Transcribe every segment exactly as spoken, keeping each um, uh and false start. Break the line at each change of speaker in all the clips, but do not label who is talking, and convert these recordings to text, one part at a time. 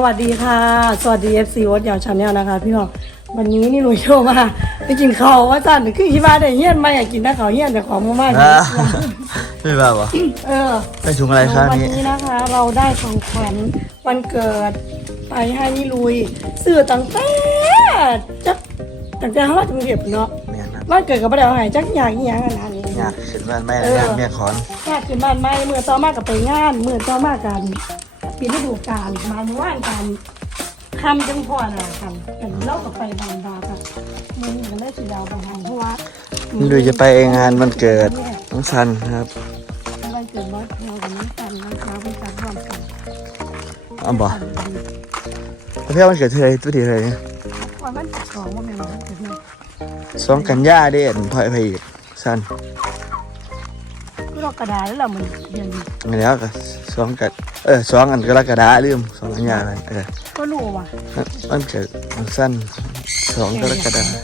วัสดีค่ะสวัสดี เอฟ ซี วอตยาวชาแนลนะคะพี่น้องวันนี้นี่หนูโชว์มาไปกินข้าวว่าจันคือที่มาได้เฮี้ยนมาอยากกินนะเขาเฮี้ยนแต่ของมาไม่ได้
ไม่แบบวะ
เออ
ไปถุงอะไรครับ
วัน
นี่
นี้นะคะเราได้ของขวัญวันเกิดไปให้นี่ลุยซื้อตั้งแต่จักตั้งแต่เขาถึงเรียบเนาะ
เมียนะ
วันเกิดกับประเดี๋ยวหายจักอย่างอย่างอันนั้นนี่
อยากขึ้นบ้านแม่อยากเมียขอน
แค่ขึ้นบ้านไม่เมื่อต่อมากับไปงานเมื่อต่อมากันปีฤดูกาลมาเมื่อวานกันทำจังพอนะกันกันเล่ากับไปบางดาค่ะมึงกันได้สีดาวบางทางเพราะว่า
ดูจะไปงานวันเกิดน้องซันครับ
วันเกิดบอสเรากับน้องกันนะคะเป็นการร่วมกัน
อ๋อบอกเพื่อนวันเกิดเธอตัวดีเลยเนี่ย
วันมันของว่าแม่เราเกิดมา
สองกันยาเด่นพลอยไปอีกซัน
คือเรากระดาษแล้วเรามันเดือน
ไม่แล้วก็สองกันเออสองอันกรกฎาลืมสองกันยาอะไรเออ
ก็รู้ว่ะ
วันเกิดน้องซันสองกรกฎา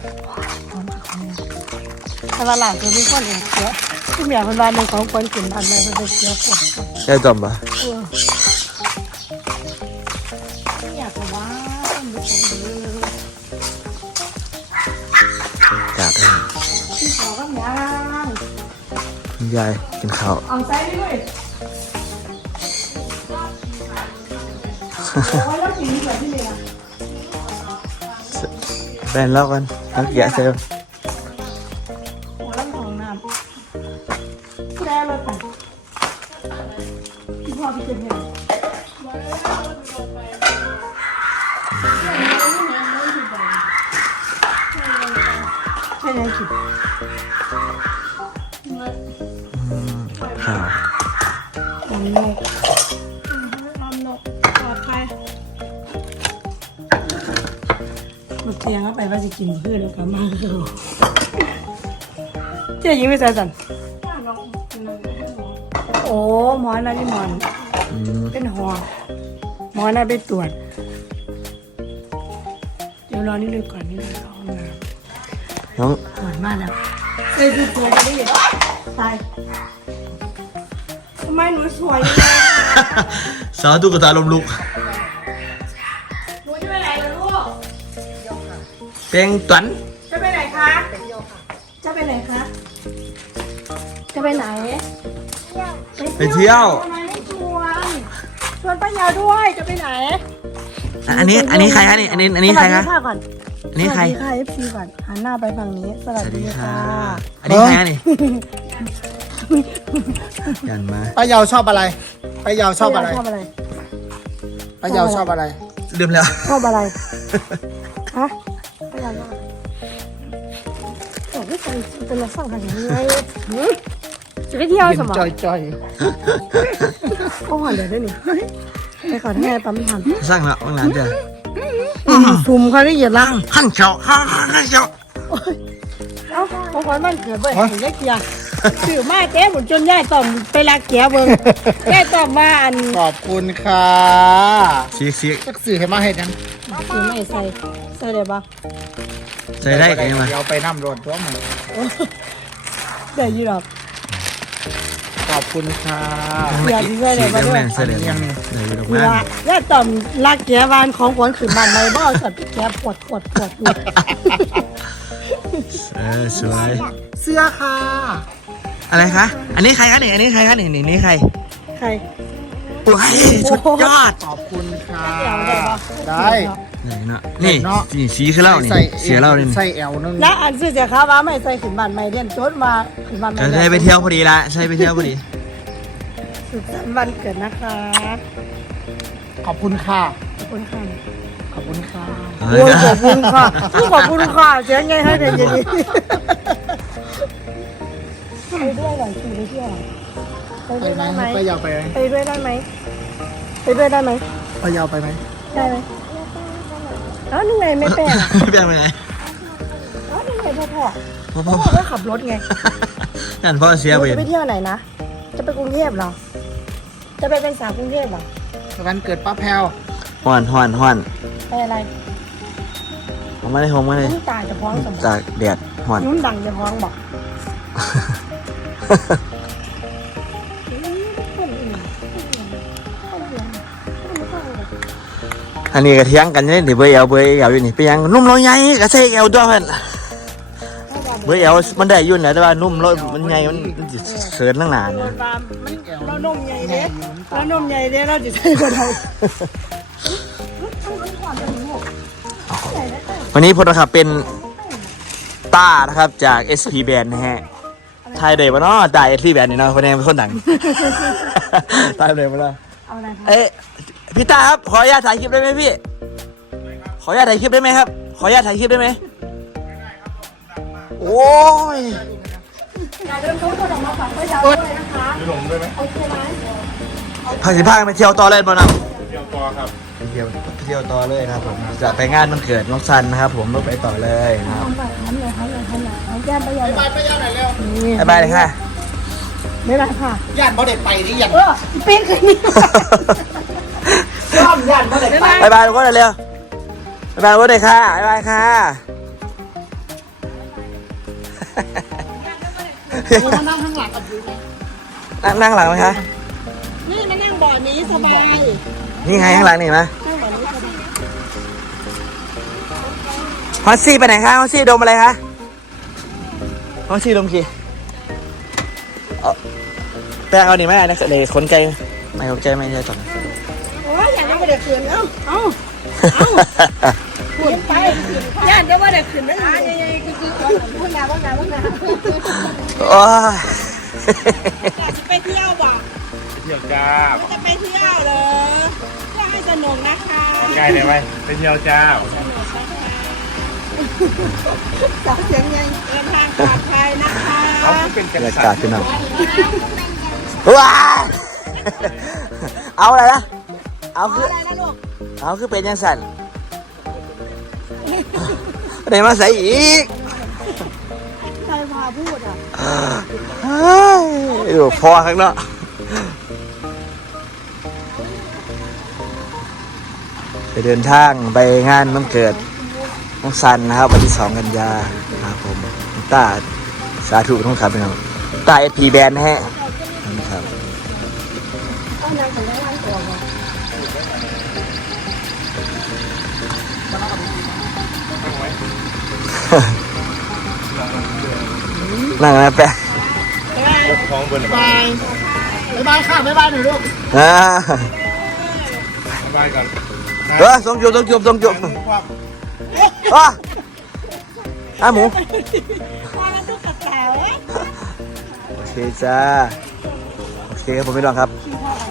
แต่ว่าหลานคือมีคนเองเสียที่เมียคนบ้านในของคนกลุ่มบ้านในมันเป็นเสียคน
แค่จอมปะ
เออไม่อยากจะว่าต้องดูของเยอะ
จัดให้
ที่ขอกับยาง
คุณยายกินข้าว
เอาใจไปด้วยเอาไว้แล้วกินดีกว่าที่เหลือ
แบนเล่ากันนักแกะเซล
หัวแล้วของน้ำแซ่เลยค่ะพี่พ่อพี่เจเนี่ยให้ยังกิน
ข้าว
ของนกทำนกปลอดภัยหมดเตียงแล้วไปว่าจะกินเพื่อนแล้วก็มาเถอะเจ๊ยิงไม่ใส่สันโอ้หมอนะนี่หมอน
อืม
เป็นหอหมอนะไปตรวจเดี๋ยวรอนี่เลยก่อนนี่เลยรอห้องน้ำ
น้อง
สวยมากแล้วเคยดูตัวกันได้ยังตายทำไมหนูสวยจังเลย
สาวตุ๊กตาลมลุก
หนูจะไปไหนล่ะลูก
เป็นตัน
จะไปไหนคะจะไปไหนคะจะไปไหน
ไปเที่ยว
ทำไมไม่ชวนชวนป้ายาด้วยจะไปไหน
อันนี้อันนี้ใครคะนี่อันนี้อันนี้ใครคะ
สวัสดีค่ะก่อน
อันนี้ใคร
สวัสดีค่ะ เอฟ ซี ก่อนหันหน้าไปฝั่งนี้สวัสดีค่ะ
อันนี้ใครคะนี่ยันมา
ป้าเยาชอบอะไรป้าเยาชอบอะไร
ชอบอะไร
ป้าเยาชอบอะไร
ลืมแล้ว
ชอบอะไรฮะป้ายาชอบอะไรโอ้ยใจเป็นเราสั่งทางยังไงหือจะไปเที่ยว
กิน
สมอง
จอยจอย
โอ้โหเดี๋ยวได้หนิไปขอที่ไหนปั๊มทัน
สร้างแล้วว่างานเจ้า
ซุ่มเขาได้เหยียดล่าง
ขั้นเจาะขั้นขั้นเจาะ
เอ้าของขวัญมันเกิดเว้ยเห็นยายเกียร์ถือมาเจ๊หมุนจนย่ายต่อมไปรักเกียร์เบิ้งย่ายต่อมมาอัน
ขอบคุณค่ะ
สีสี
จักสื่อให้มาให้ยัง
ถือไม่ใส่ใส่ได้ปะ
ใส่ได้ไงมา
เดี๋ยวไปน้ำรดตัวมัน
ได้อยี่หรอก
ขอบคุณค่ะ
อย่าที่ใส่ได้ปะด้วย
ใส่ได้ยังเลยดอก
คือ
ไม้
ว่าย่ายต่อมรักเกียร์วานของขวัญขืนมันไม่บ่เอาสัตว์เกียร์ปวดปวดปวดอยู่
เออสวย
เสื้อค่ะ
อะไรคะอันนี้ใครคะนี่อันนี้ใครคะนี่นี่นี่ใคร
ใคร
โอ้ยสุดยอด
ขอบคุณค่ะ
เดี๋ยวได้ปะ
ได้
นี่เนาะนี่นี่สีคือเหล้านี่
ใส่
เสียเหล้านี่
ใส่แอลนึง
แล้วอันซื้อเสียค้าว่าไม่ใส่ขืนมันไม่เรียนโจทย์มาขืนมันไม่
จะได้ไปเที่ยวพอดีละใช่ไปเที่ยวพอดี
สุดสันต์วันเกิดนะคะ
ขอบคุณค่ะ
ขอบคุณค่ะ
ขอบคุณค่ะ
โอ้ยขอบคุณค่ะขอบคุณค่ะเสียงไงให้เด็กอย่างนี้ไปด้วยหน่อยขี่ไปเที่ยวหน่อยไป
ไป
ด้วย
ไหม
ได้ไหม
ป้าเยาไปไหม
ไปด้วยได้ไหมไปด้วยได้ไหม
ป้าเยาไปไหม
ได้ไหมอ้าวนี่ไงไม่แป้งอ่ะ
ไม่เป็นไง
อ้าวนี่ไงพ่อพ่อ
พ่อ
พ่
พ่
อ
อ
บอกว่าขับรถไง
นั่นพ่อเสีย
ห
ไป
นูจะไปเที่ยวไหนนะจะไปกรุงเทพเหรอจะไปเป็นสาวกรุงเทพเหรอ
วันเกิดป้าแพรว
ฮ้อนฮ้อนฮ้อน
ไปอะไร
ผมไม่ได้ผมไม่ได้
นุ่มตาจะพ้องสมบั
จา
ติ
กแดดฮ้อน
นุ่มดังจะพ้องบอกคนอื่นคนอื่นคนอื่นคนอื่น
อันนี้ก็เถียงกันนี่เดี๋ยวเบอร์เอลเบอร์เอลอยู่นี่เป็นยังนุ่มเราใหญ่ก็ใส่เอลด้วยเพื่อนเบอร์เอลมันได้ยุ่นนะแต่ว่านุ่มเรามันใหญ่มันเขินตั้งนาน
โด
นะ
นปลามันเรานมใหญ่เด้เรานมใหญ่เด้เราจะใส่กว่าเรา
วันนี้พลนะครับเป็นต้านะครับจาก เอส พี Band นะฮะไทยเดย์วะเนาะตา เอส พี Band นี่เนาะคนนี้เป็นคนดังตายเลยวะเนาะ
เอาอะไรคะ
เอ๊ะพี่ต้าครับขออนุญาตถ่ายคลิปได้ไหมพี่ขออนุญาตถ่ายคลิปได้ไหมครับขออนุญาตถ่ายคลิปได้ไหมโอ้ย
อยากเริ่มต้นตัวดอกมาฝากไว้ดาวเลยนะคะมีหลงด้วยไหมโอเคไหม
พาสิพาไปเที่ยวต่อเลยบ่เนาะ
เที่ยวต่อครับ
ไปเที่ยวไปเที่ยวต่อเลยครับผมจะไปงานมันเกิดน้องซันนะครับผมต้องไปต่อเลยนะครับ
ทำแบบทำเลยทำเลยทำเลยเอาแก้มไปยัง
ไปไปย่าหน่อยเร็ว
บ๊ายบายเลยค่ะ
ไม่ได้ค่ะ
ย่านบ่ได้ไปนี่ย่าน
เออปีนขึ้นนี่
ย่านย่านบ่ได้ไป
บ๊ายบายทุกคนเร็วบ๊ายบายทุกคนเลยค่ะบ๊ายบายค่ะ
มานั่งข้างหลังกับยูไหม
นั่งนั่งหลังไหมคะ
นี่มานั่งบ่อนี้สบาย
นี่ไงข้างหลังนี่นะ
นั่งบ่อนี้สบาย
ฮอสซี่ไปไหนคะฮอสซี่ดมอะไรคะฮอสซี่ดมกี่เอาแป้งเอาหนิไหมนะเดี๋ยวขนไก่ไม่ขนไก่ไม่ได้ต่อ
โอ้ยอย่างนั้นไม่ได้คืนเอ้าเอ้าคืนไปย่านจะว่าได้คืนได้ยังไงคือคือพูดงานว่างานว่างาน
โอ้ย
อยากจะไปเที่ยวบ่
เที่ยวจ้า
จะไปเที่ยวเลยเพื่อให้สนุกนะคะ
ง่ายเลยไหมไปเที่ยวจ้า
จับเสียงยังเดินทางปลอดภัยนะคะ
เขาเป็นกัน
บรรยา
สั
กาศ
ตว์
พี่น้องว้ายเอาอะไรนะเอาคือ
อะไรนะลูก
เอาคือเป็นยังสั่นเดี๋ยวมาใส่อีก
ใครพาพูดอ่ะ
เฮ้ยอยู่พอข้างนอกไปเดินทางไปงานวันเกิดน้องซันนะครับวันที่สองกันยาครับผมต้าสาธุต้องขับไปน้องต้าเอสพีแบนด์นะฮะนี่ครับ
ต้องนั่งกันได้วันก่อน
นั่งนะแปะ
ท้องบนหรือบ
ายบายบายค่ะบายบายหน่อยลูก
อ่า
สบายก่อน
เออส่งจุบส่งจุบส่งจุบ
ความ
อ่ะอ่ะหมู
พาแล้วตุ๊กตาเว้ย
โอเคจ้าโอเคครับผมพี่น้องครับ
ขี่พอ